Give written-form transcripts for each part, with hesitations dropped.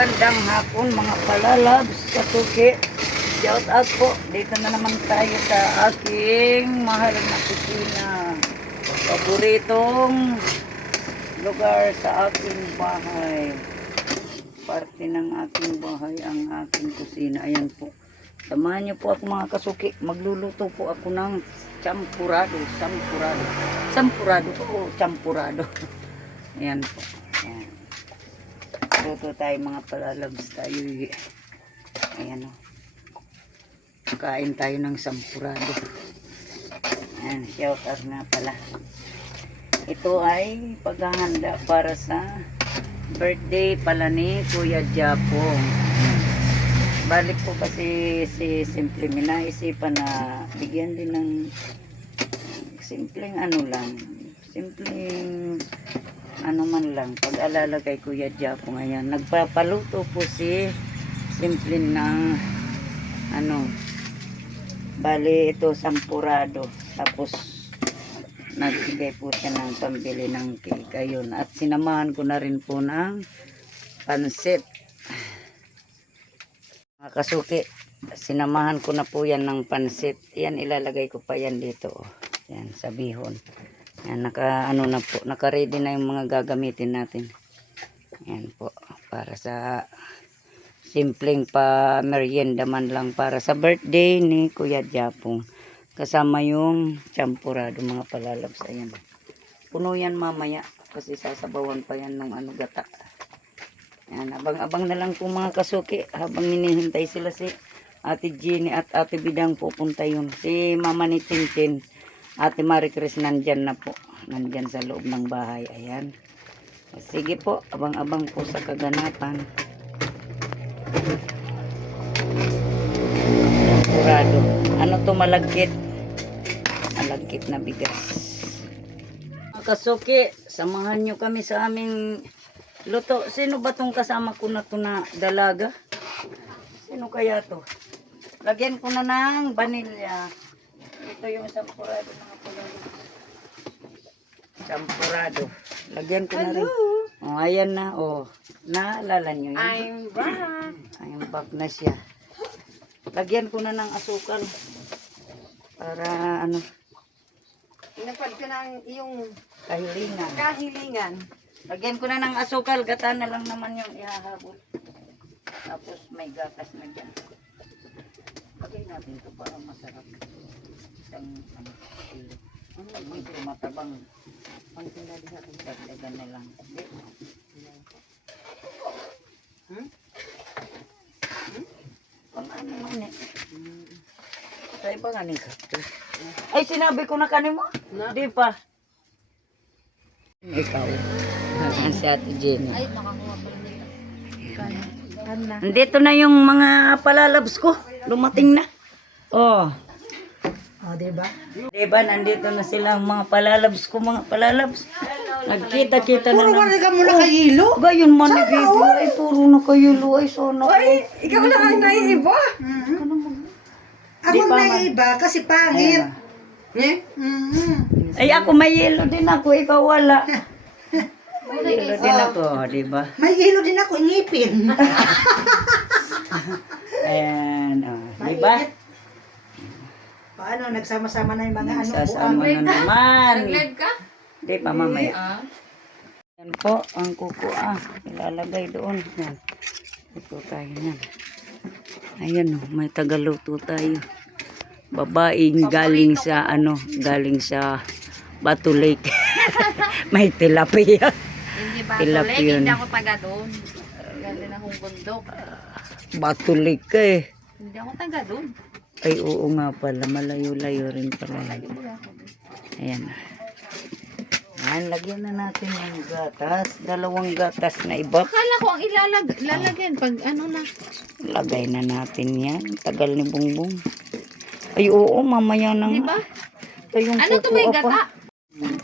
Magandang hapon mga palalabs, kasuki. Shout out po. Dito na naman tayo sa aking mahal na kusina. Paboritong lugar sa aking bahay. Parte ng aking bahay ang aking kusina. Ayan po. Samahan niyo po ako mga kasuki. Magluluto po ako ng champurado. Champurado po. Champurado. Ayan po. Ayan. Luto tayo mga palalabs tayo. Ayan o. Kain tayo ng sampurado. Ayan. Shout out nga pala. Ito ay paghahanda para sa birthday pala ni Kuya Japong. Balik po kasi si Simple naisipan na bigyan din ng simpleng ano lang. Simpleng ano man lang. Pag-alala kay Kuya Japong. Ayan. Nagpapaluto po si Simple ng ano. Bali ito sampurado. Tapos nagbigay po siya ng pambili ng cake. Ayun. At sinamahan ko na rin po ng pansit. Mga kasuki, sinamahan ko na po yan ng pansit. Yan, ilalagay ko pa yan dito. Yan, sa bihon. Yan, naka-ready na yung mga gagamitin natin. Yan po, para sa simpleng pa merienda man lang para sa birthday ni Kuya Japong. Kasama yung champurado mga palalabs. Ayan. Puno yan mamaya kasi sasabawan pa yan ng ano gata. Yan, abang-abang na lang po mga kasuki habang hinihintay sila si Ate Jenny at Ate Bidang pupunta yun. Si Mama ni Tintin, Ate Marie Chris nandyan na po. Nandyan sa loob ng bahay. Ayan. Sige po, abang-abang po sa kaganapan. Kurado. Ano to malagkit? Malagkit na bigas. Mga kasuki, samahan nyo kami sa aming luto. Sino ba tong kasama ko na to na dalaga? Sino kaya to? Lagyan ko na ng vanilya. Ito yung sampurado mga pulalo. Sampurado. Lagyan ko na rin. Oh, ayan na. Oh, naalala nyo yun? I'm back. I'm back na siya. Lagyan ko na ng asukal. Para ano? Inapad ko ng yung Kahilingan. kahilingan. Lagyan ko na ng asukal, gata na lang naman yung ihahabol. Tapos may gatas na dyan. Lagay natin ito para masarap. Isang ano, kilo. Ito matabang. Ang tinali sa akin, dagdagan na lang. Pang ano man eh. Sa iba nga ning kaktus. Ay, sinabi ko na kanimo? Di pa. Ikaw. Si Ate Jenny. Ay, nakakuha pa rin dito. Nandito na yung mga palalabs ko. Lumating na. Oh. Oh, diba? Diba, nandito na sila mga palalabs ko, mga palalabs. Nagkita-kita na. Puro wala ka muna kayilo? Gayon man ni Bibi. Ay, puro na kayilo. Ay, sono. Ay, ikaw lang ang naiiba. Ako Di pa man. naiiba kasi pangit. Eh? Ay, ako may yelo din ako. Ikaw wala. May yelo din ako, diba? May ilo din ako, ngipin. Ayan, oh, diba? Paano, nagsama-sama na yung mga ano? Sasama na naman. Nag-live ka? Di pa mamaya. Yan po, ang kuko ilalagay doon. Yan. Ito tayo yan. Ayan o, may tagaluto tayo. Babaeng galing sa ano, galing sa Batu Lake. May tilapia. Hindi ba? Tilapia yun. Hindi ako taga doon. Galing akong bundok. Batu Lake ka eh. Hindi ako taga doon. Ay oo nga pala, malayo-layo rin pala. Ayan. Ayan, lagyan na natin yung gatas. Dalawang gatas na iba. Akala ko ang ilalagyan pag ano na. Lagay na natin yan. Tagal ni Bungbong. Ay oo, mamaya nang. Diba? Ito yung Ano to may kuko gata? pa.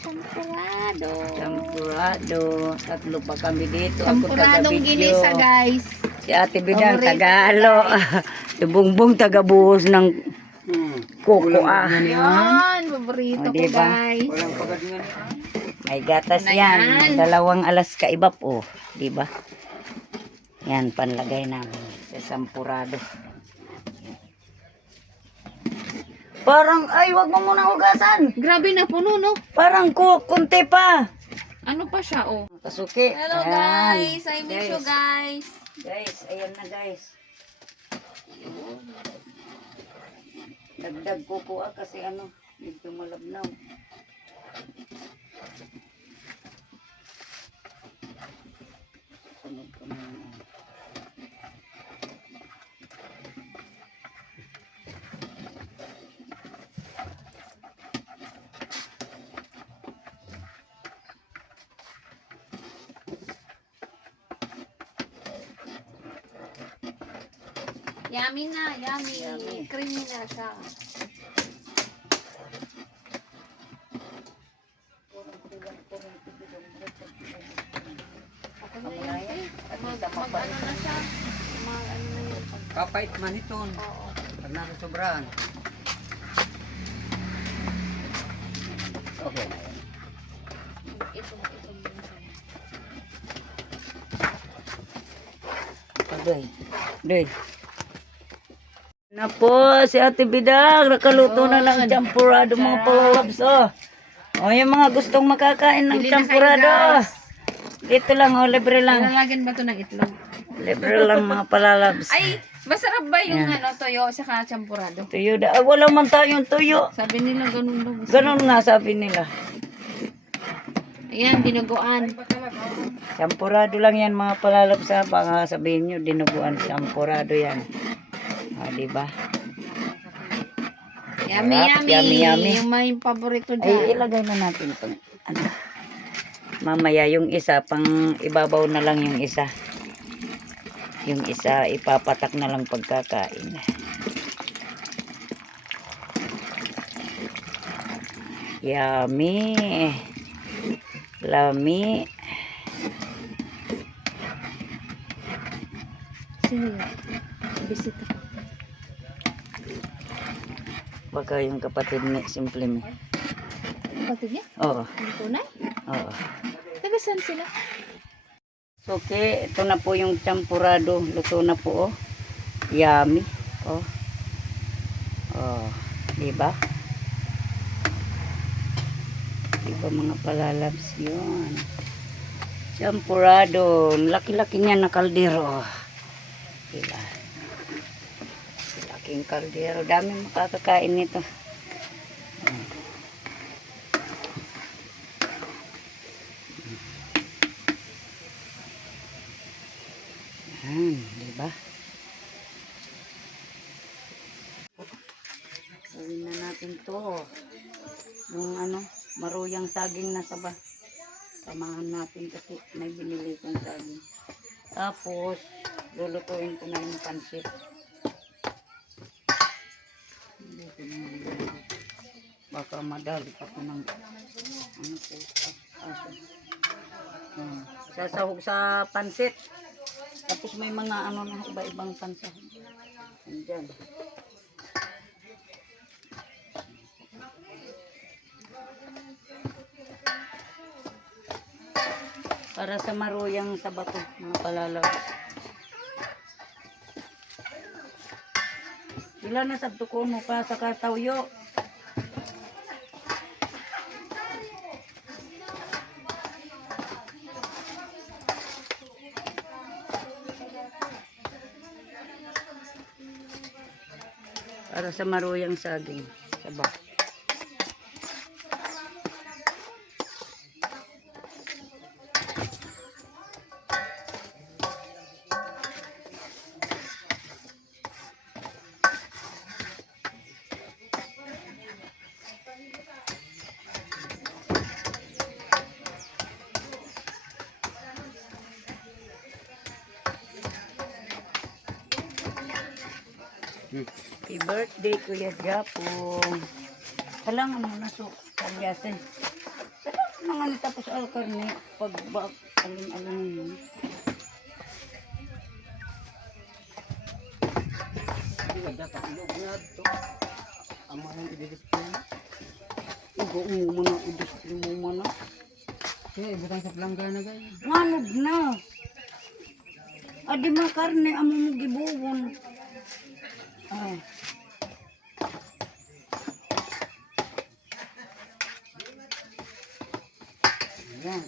Champurado. Champurado. Tatlo pa kami dito. Ako Champuradong taga-video. ginisa guys. Si Ate Bidang, Paborito Tagalo. Si Bungbong, taga-buhos ng kuko Yan, paborito O, ko diba? guys. May gatas Ano yan. yan? Dalawang alas kaiba po. Diba? Yan, panlagay namin sa sampurado. Parang, ay, wag mo muna hugasan. Grabe na puno, no? Parang kunti pa. Ano pa siya, oh? Kasuki. Hello, Ayan. guys. I miss you, guys. Guys, ayan na guys. Dagdag ko po kasi ano, medyo malabnaw. Sunod ko na yun. Yummy na, yummy. Creamy na siya. Ako na yan, eh. Mag-ano na siya. Mag-ano na yan. Kapait man ito. Oo. Pag nakasobrahan. Okay. Ito. Aday. Aday. Na po, si Ate Bidang, nakaluto na ng champurado mga palalabs. O, yung mga gustong makakain ng Bili na kayo, champurado. guys. Dito lang, libre lang. Lalagyan ba ito ng itlog? Libre lang mga palalabs. Ay, masarap ba yung ano, toyo saka champurado? Tuyo da. Wala man tayong tuyo. Sabi nila ganun daw. Ganun nga sabi nila. Ayan, dinuguan. Champurado lang yan mga palalabs. Baka sabihin nyo, dinuguan champurado yan. O, diba? Yummy, Sarap, yummy. yummy, yummy. Yung may paborito Ay, dyan. ilagay na natin itong, ano. Mamaya yung isa, pang ibabaw na lang yung isa. Yung isa, ipapatak na lang pagkakain. Yummy. Lami. Sino yun? Bisita ko. Baka yung kapatid ni Simple Me. Kapatid niya? Oo. Ang tunay? Oo. Taga saan sila? So, okay, ito na po yung champurado. Luto na po, oh. Yummy. Oh. Oh, diba? Diba mga palalabs yun? Champurado. Laki-laki niya na kaldero. Diba? Laking kaldero. Dami makakakain nito. Diba? Gawin na natin to. Yung ano, maruyang saging na saba. Samahan natin kasi may binili kong saging. Tapos, lulutuin ko na yung pansit. Baka madali pa ko ng ano po, aso. Sasahog sa pansit. Tapos may mga ano na iba-ibang pansa. Andyan. Para sa maruyang sa bato, mga palalaw. Sila na sa tukono pa sa katawyo. Para sa maruyang saging. Saba. Happy birthday, Kuya Japong. Kailangan mo na so, kalyasin. Kailangan mga natapos alkarne, pagbak, alin-alin yun. Hindi dapat ilog na ito. Ama yung i-display. Igo mo na, i-display mo mo na. Kaya ibutang sa planggana guys. Manod na. Adi ma karne amo mo gibuwon. Ah. Ayan.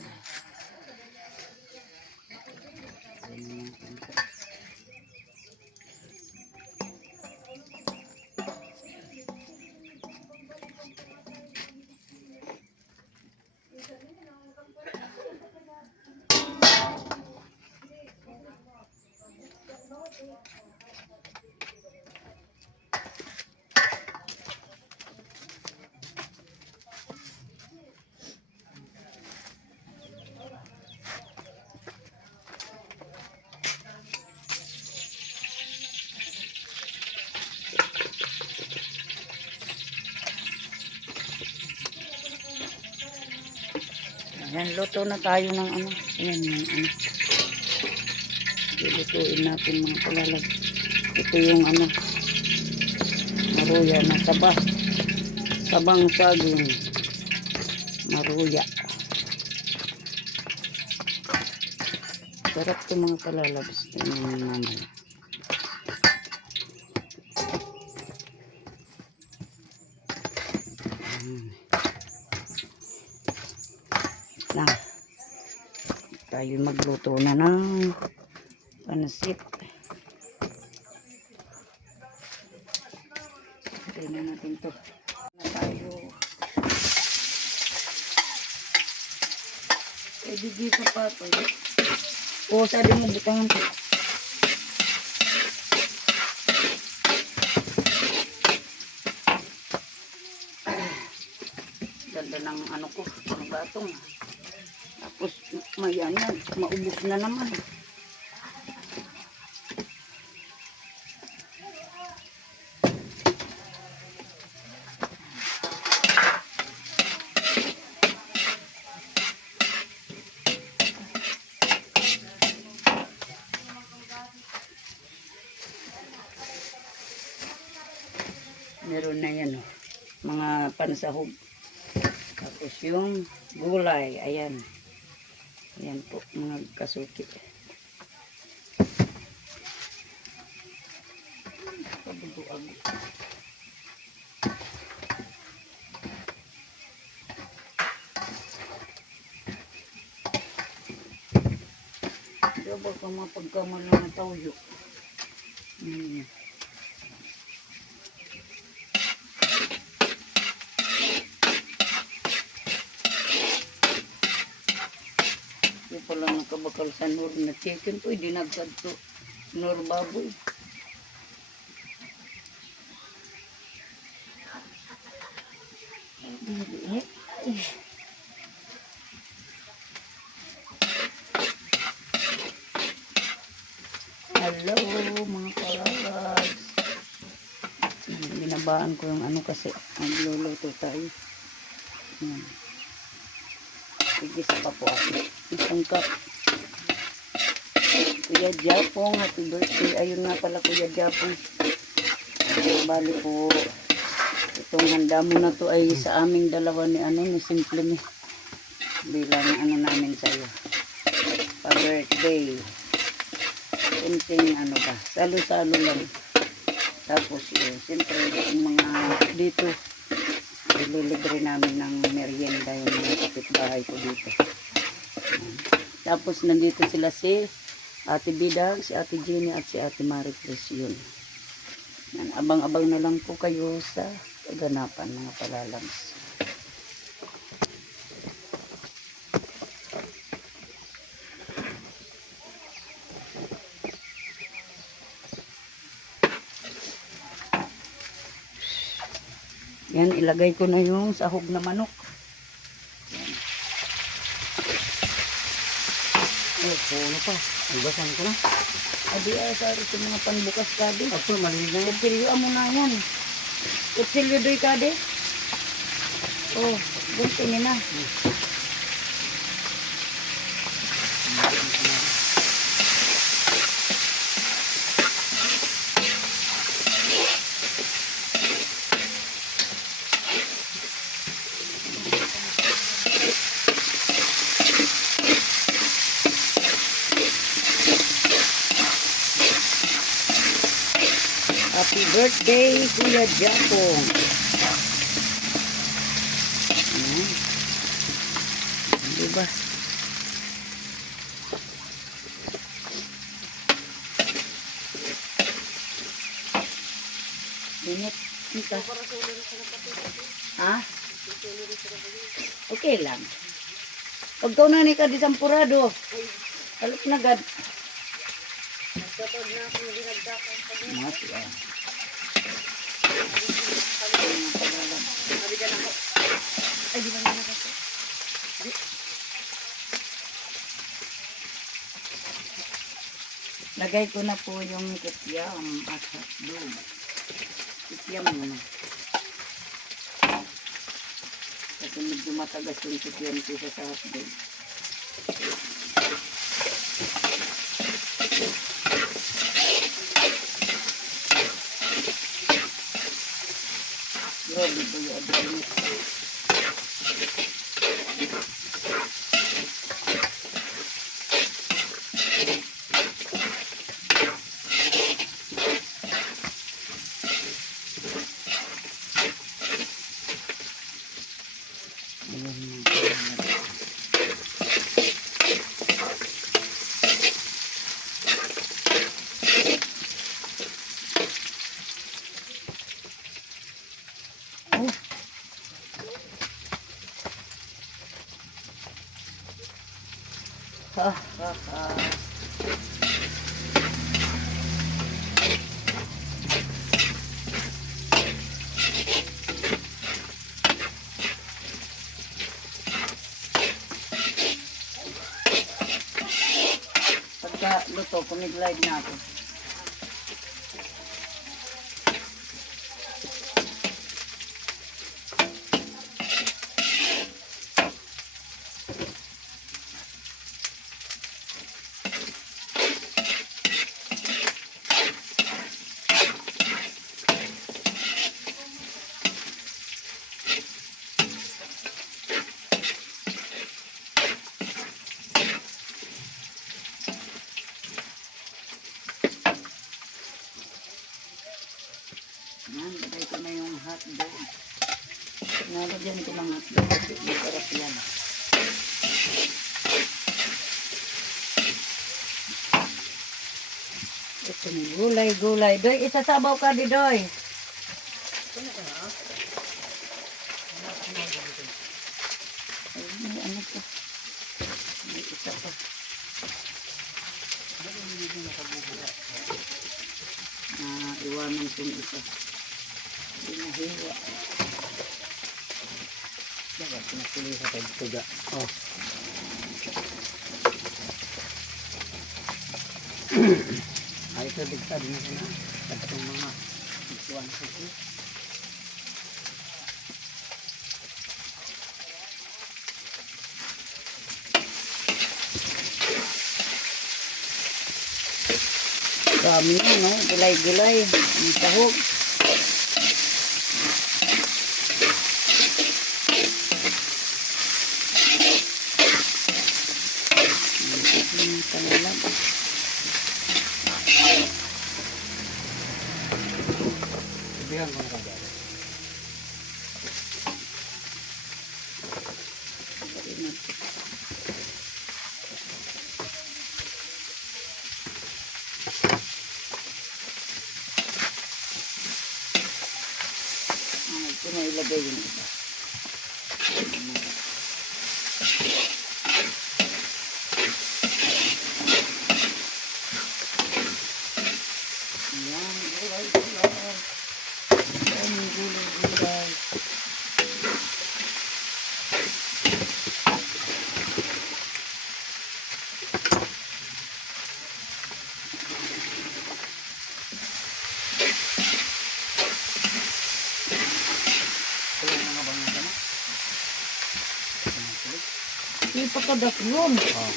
Ayan, luto na tayo ng ano. Ayan, yung ano. Lutuin natin mga palalag. Ito yung ano. Maruya na saba. Sabang saging. Maruya. Sarap ito mga palalag. Tingnan mo mamaya. Na tayo magluto na ng pansit. Tingnan natin to. Tayo. Di sa pato. O sa din mo butangan to. Ganda ng ano ko, ng gatong. Tapos mayan yan, maubos na naman. Meron na yan, oh, mga pansahog. Tapos yung gulay, ayan. Ayan po, mga kasuki. Pabuduag. Diba ba ka mapagkamal na tawyo? Yung pala nakabakal sa nor na chicken po, hindi nagsadto nor baboy. Hello mga kalalas. Binabaan ko yung ano kasi magluluto tayo. Yan. Igisa pa po ako. Isang cup. Kuya Japong, happy birthday. Ayun nga pala Kuya Japong. Bali po, itong handa mo na to ay sa aming dalawa ni ano, ni Simple ni. Bilang ano namin sa'yo. Pa-birthday. Kunting ano ba, salo-salo lang. Tapos siyempre yung mga dito, ililibre namin ng merienda yung mga kapitbahay ko dito. Tapos nandito sila si Ate Bidag, si Ate Jenny at si Ate Maricruz yun. Abang-abang na lang po kayo sa kaganapan mga palalags. Yan, ilagay ko na yung sahog na manok. Puno pa. Ibasan ko na. Adi ay sorry sa mga panbukas kade. Ako, malinis na. Kutsilyo mo na yan. Kutsilyo doy kade. Oh, guntingin na. birthday, Kuya Japong. Ayan. Diba? Init. Kita. Ha? Okay lang. Pag kau na ni ka di sampurado, halip na gad. Mati ah. Ay, di ba na nakasya? Lagay ko na po yung kityam at hotdog. Kityam muna. Kasi medyo matagas yung kityam kaysa sa hotdog. Grabe po yung adrenaline. Oh. Ha ha ha. Pagka luto, pumig-live na ako. Yan, lagay ko na yung hotdog. Nalagyan ko ng hotdog kasi masarap yan. Ito na gulay-gulay. Doy, isasabaw ka di Doy. Ay, may ano po. May isa pa. Iwanan kong isa. Pinahiwa. Dapat pinapili sa tagtuga. Oh. Ay, ito digta din na sila. Katong mga isuan sa ito. Dami na, no? Gulay-gulay. Ang sahog. Ang talalag. Sabihan ko na kagad. Ito na ilagay yung iba. Ayan, gulay-gulay. Ayan, gulay-gulay. Tulog mga bangga ka na. Hindi pa kadaslon. Oh.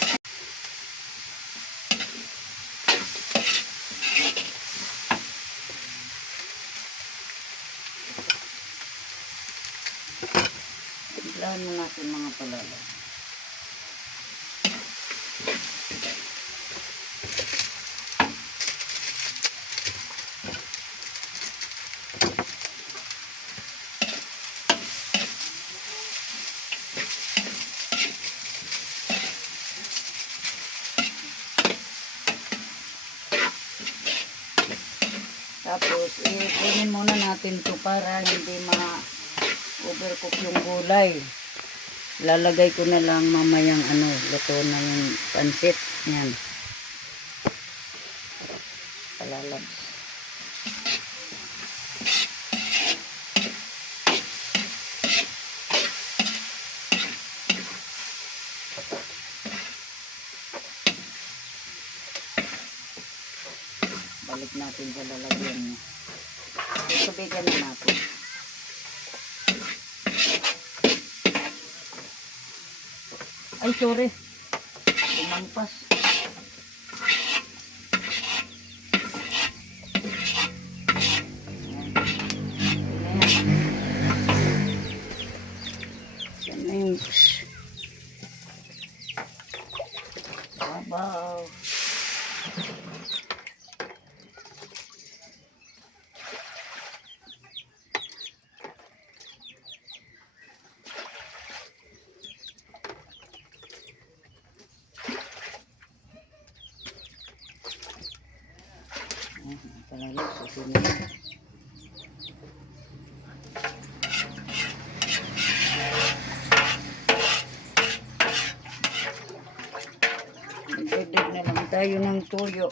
Biglahan mo natin mga palala. Tapos, kunin muna natin to para hindi ma-overcook yung gulay. Lalagay ko na lang mamayang luto na yung pansit. Yan. Palalabs. Balik natin sa lalagyan niya. Tutubigan na natin. Ay, sorry. Lumampas. Yan na yung babaw. Talaga, susunod. Nagdadag na lang tayo ng tuyo.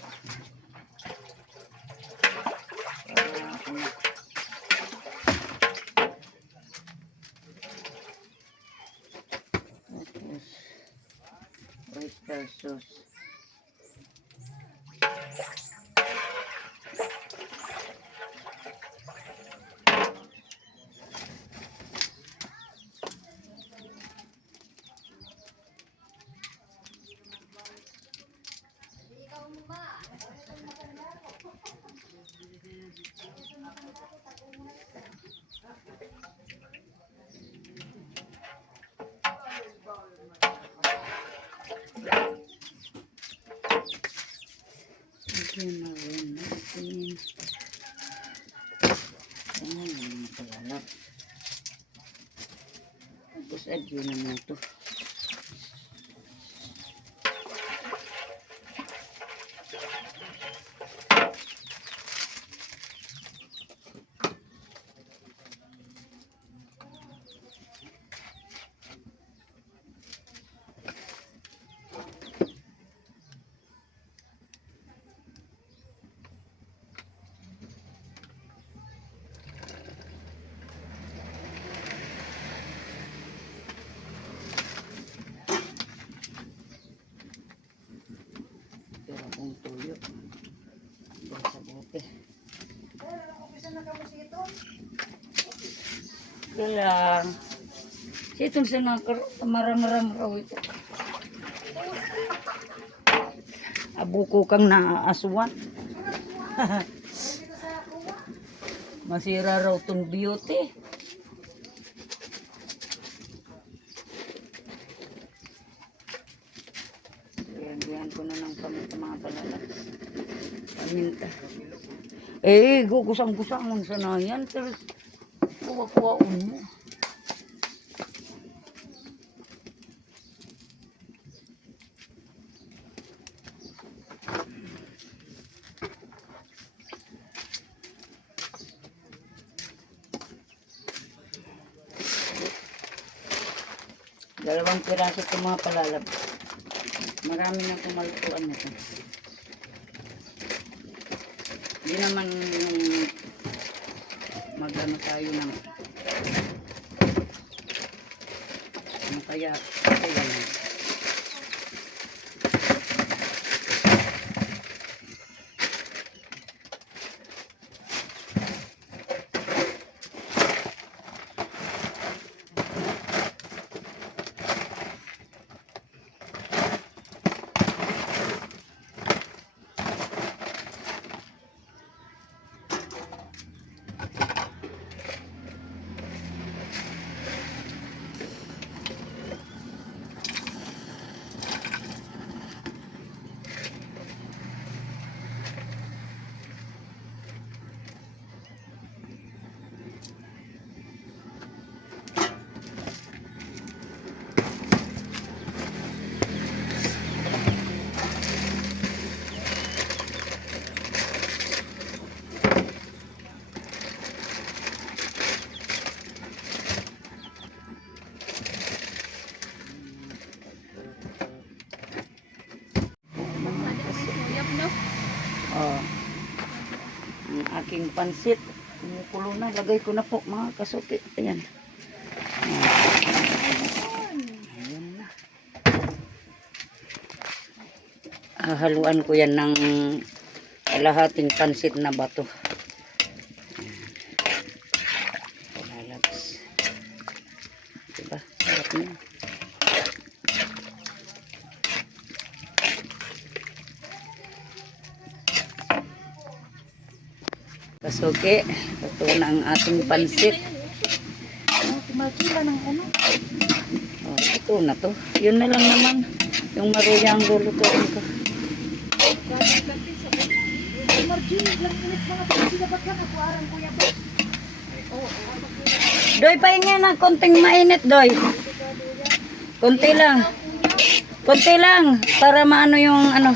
Tapos, oyster sauce. Lagyan na rin natin. Ayan, yung palalap. Tapos adyo na mo ito. Pero kung tuyo. Diyan sa bote. Galang. Itong sa marang-rang raw ito. Abuko kang naaaswan. Masira raw tong beauty. Diyan ko na ng mga palalak. Paminta. Gugusang-gusangon sa na yan. Pero kuha-kuhaon mo. Dalawang piraso itong mga palalab. Marami na kumalutuan na ito. Hindi naman magano tayo ng kaya lang. aking pansit. Kumukulo na. Lagay ko na po mga kasuki. Ayan. Ayan na. Haluan ko yan ng kalahating pansit na bato. Lalabas. Diba? Sarap na. Kasuki, ito na ang ating pansit. Kumakila ng ano. Oh, ito na to. Yun na lang naman. Yung maruya ang lulutuin ko. Doy, pahinga ng konting mainit, Doy. Konti lang. Konti lang. Para maano yung ano.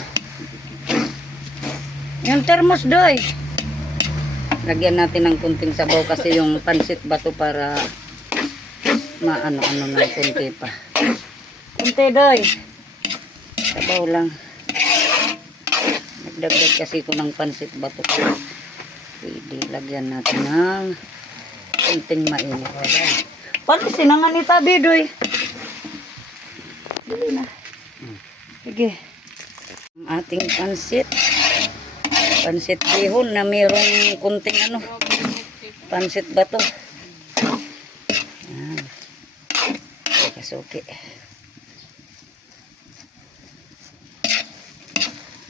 Yung thermos, Doy. Lagyan natin ng kunting sabaw kasi yung pansit bato para maano-ano ng kunti pa. Kunti, Doy. Sabaw lang. Nagdagdag kasi ko ng pansit bato. Pwede lagyan natin ng kunting mainit. Palisin ang anita, Doy. Dili na. Sige. Ang ating pansit. Pansit bihon na mayroong kunting ano. Pansit bato. Yan. Kasuki.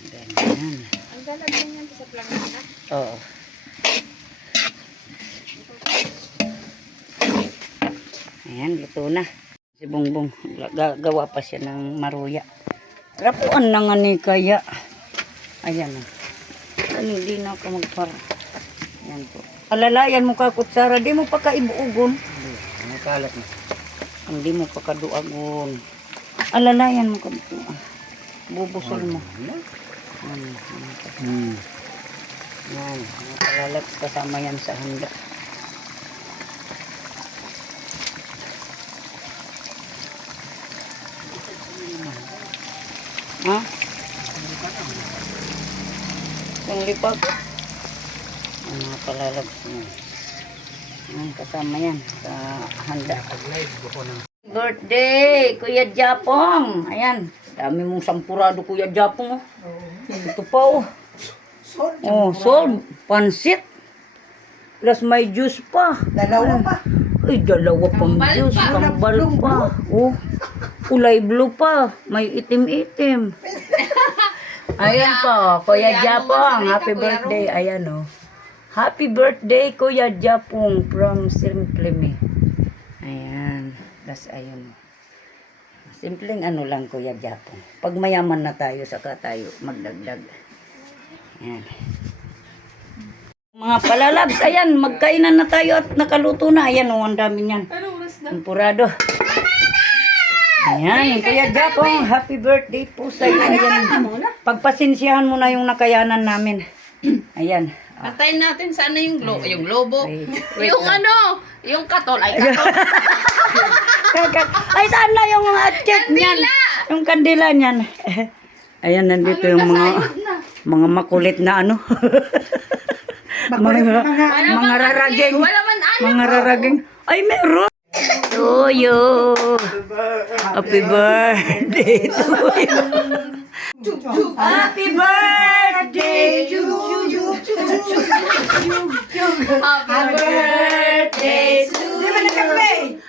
Ganyan. Ang lalagyan niyan sa plangana. Oo. Ayan, luto na. Si Bongbong, gawa pa siya ng maruya. Rapuan na nga ni kaya. Ayan na. Hindi na ako magpara. Ayan po. Alalayan mo ka, kutsara. Di mo pa kaibuugon. Ano kalat na? Hindi mo pa kaduagon. Alalayan mo ka. Bubusol mo. Yan. Yan. Nakalalat kasama yan sa handa. Ha? Yung lipat. Ang nakalalat niya. Yan, kasama yan sa handa. Birthday, Kuya Japong. Ayan. Dami mong sampurado, Kuya Japong. Oh. Ito pa, oh. Oh, sold. Pansit. Plus may juice pa. Dalawa pa. Ay, dalawa pang juice. Kambal pa. Oh. Kulay blue pa. May itim-itim. Ayan pa, Kuya Japong. Happy birthday. Ayan, oh. Happy birthday, Kuya Japong from Simply Me. Ayan. Das ayun. Simpleng ano lang, Kuya Japong. Pag mayaman na tayo, saka tayo magdagdag. Ayan. Mga palalabs, ayan, magkainan na tayo at nakaluto na. Ayan, oh, ang dami niyan. Tempurado. Ayan, Kuya Japong, happy birthday po sa iyo. Ayan, pagpasensyahan mo na yung nakayanan namin. Ayan. Antayin natin sana yung globo. Wait Yung lang. ano, yung katol. Ay, katol. Ay, saan na yung check niyan? Yung kandila niyan. Ayan, nandito yung mga makulit na ano. mga raraging. Wala man ano. Mga raraging. Ay, meron. Tuyo. Happy birthday to you. Happy birthday to you. Happy birthday to you.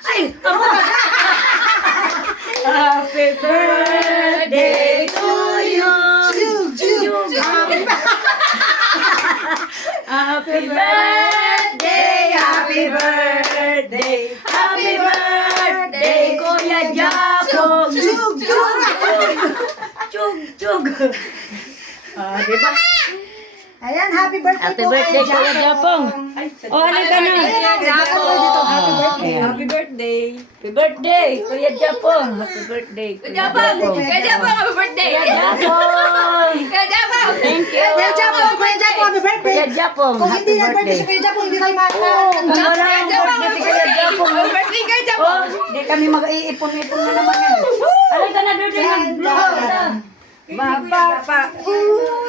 Ay, happy birthday to you. Happy birthday, happy birthday, happy birthday, Kuya Japong. Chug, chug, chug, chug. Diba? Ayan, happy birthday Happy po birthday, kay Kuya Japong. O, halika na. Happy birthday. Happy birthday, Kuya Japong. Happy birthday, Kuya Japong. Kaya Japong, happy birthday. Kuya Japong. Kaya Japong. Thank you. Kuya Japong, Kuya Japong, happy birthday. Kuya Japong, Kung happy hindi na birthday birthday. si Kuya Japong, hindi tayo makakain. Kung wala ang birthday si Kuya Japong. Happy birthday, Kuya Japong. Oh, di kami mag-iipon-ipon na naman yan. Halika na doon din mag-blow. Mapapa, ooh,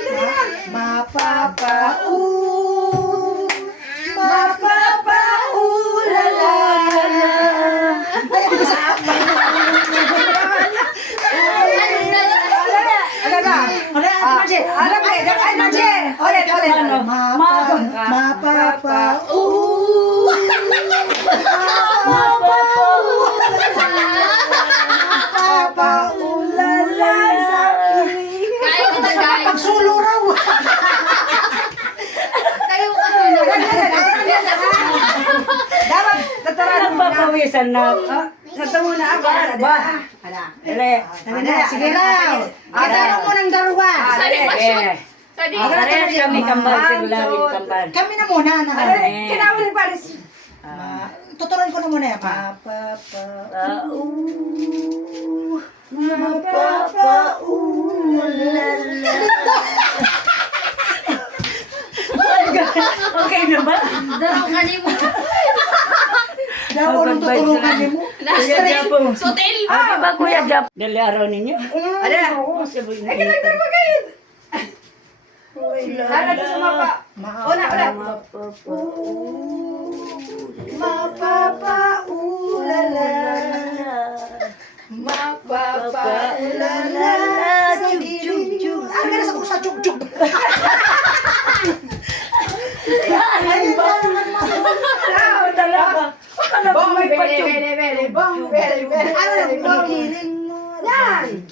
mapapa, ooh. Kaya kita guys. Pagsulo raw. Kayo kasi Dapat, tataran mo na. Nagpapawisan na. Tataran mo na ako. Ba? Dali. Sige raw. Tataran mo ng dalawa. Sali pa shoot. Sali. Parehas kami kambal. Sigulangin kambal. Kami na muna. Kinawin Paris. Tuturuan ko na muna yan. Okay na ba? Darang kanimo. Daw, anong tuturukan niyo mo? Kuya Japong. Sotel. Ate ba Kuya Jap? Dali araw ninyo. Ada. Sabi na. Ay, kinagtar pa kayo. Sana ko sumapa. Una. Mapapaulala. Mapapaulala. Sa gilid. Ano ka na sa kusa? Chug-chug. Ayun ba? Talaga. Akala ko may patyog. Ano na? Gigiling mo. Yan.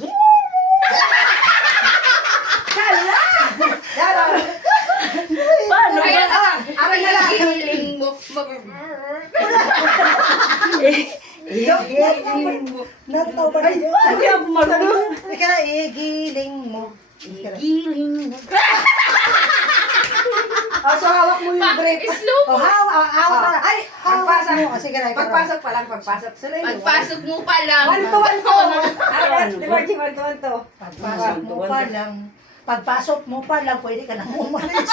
Paano ba? Aray na lang. Giling mo. Nataw ba kayo? Hindi ako marunong. Ika na, igiling mo. Giling. So hawak mo yung grape. Slow. Oh, hawak pa. Ay, pagpasok mo. Sige na, Pagpasok pa lang, pagpasok. Sila yun. Pagpasok mo pa lang. Di ba, Jim, ito. Pagpasok mo pa lang. Pagpasok mo pa lang, pwede ka nang umalis.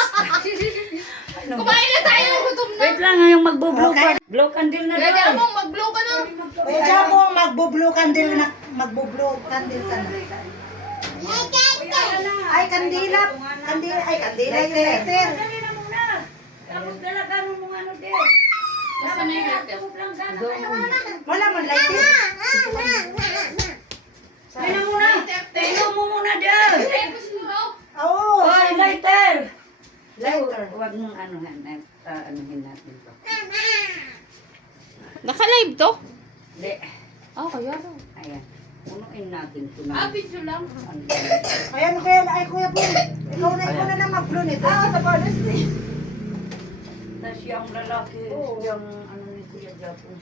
Kumain na tayo. Gutom na. Wait lang, yung magbo-blow Okay. pa. Blow candle na Kaya daw. mo, mag-blow ka na. Kaya mo, magbo-blow candle na. Magbo-blow candle ka na. Ay, kandila. Kandila. Ay, kandila yung lighter. Dali na muna. Tapos dalagan mo mga ano din. Basta na yung lighter. Wala man lighter. Dali na muna. Tingnan mo muna din. Oo. Oy, lighter. Lighter. Huwag mong anuhin natin to. Naka-live to? Hindi. Kaya daw. Ayan. Punuin natin ito na. Video lang. Ayan, kaya ay kuya po. Ikaw na lang mag-blow nito. Tapos yung lalaki, yung ano ni Kuya Japo.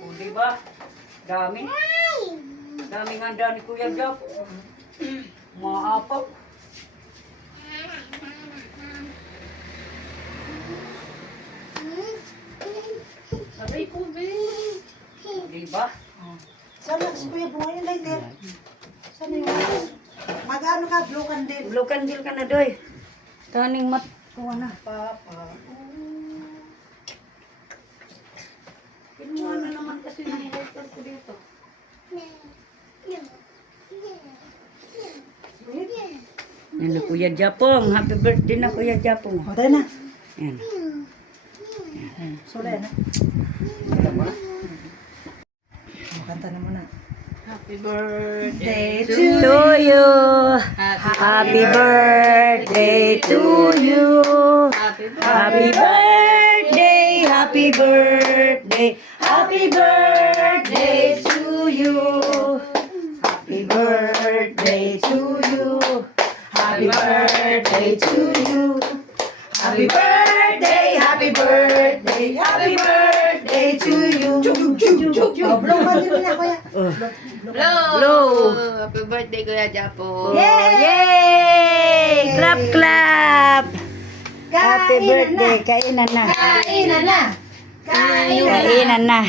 O, diba? Dami. Dami nga dami ni Kuya Japo. Maapaw. Sabi ko, be. Diba? Sana si kuya po yung lighter. Sana yung mag-ano ka, blow candle. Blow candle ka na, Doy. Taning mat. Kuha na. Papa. Kinuha na naman kasi ng lighter ko dito. Yan na Kuya Japong. Happy birthday na Kuya Japong. O, tayo na. Yan. Sula na. Kanta na muna. Happy birthday To you. Happy birthday to you. Happy birthday. Happy birthday. Happy birthday to you. Happy birthday to you. Happy birthday to you. Happy birthday. Happy birthday. Happy birthday to you. O, blow candle na, kuya. Hello! Happy birthday, Kuya Japo. Yay! Clap, clap! Happy birthday. Kainan na. Kainan na. Kainan na.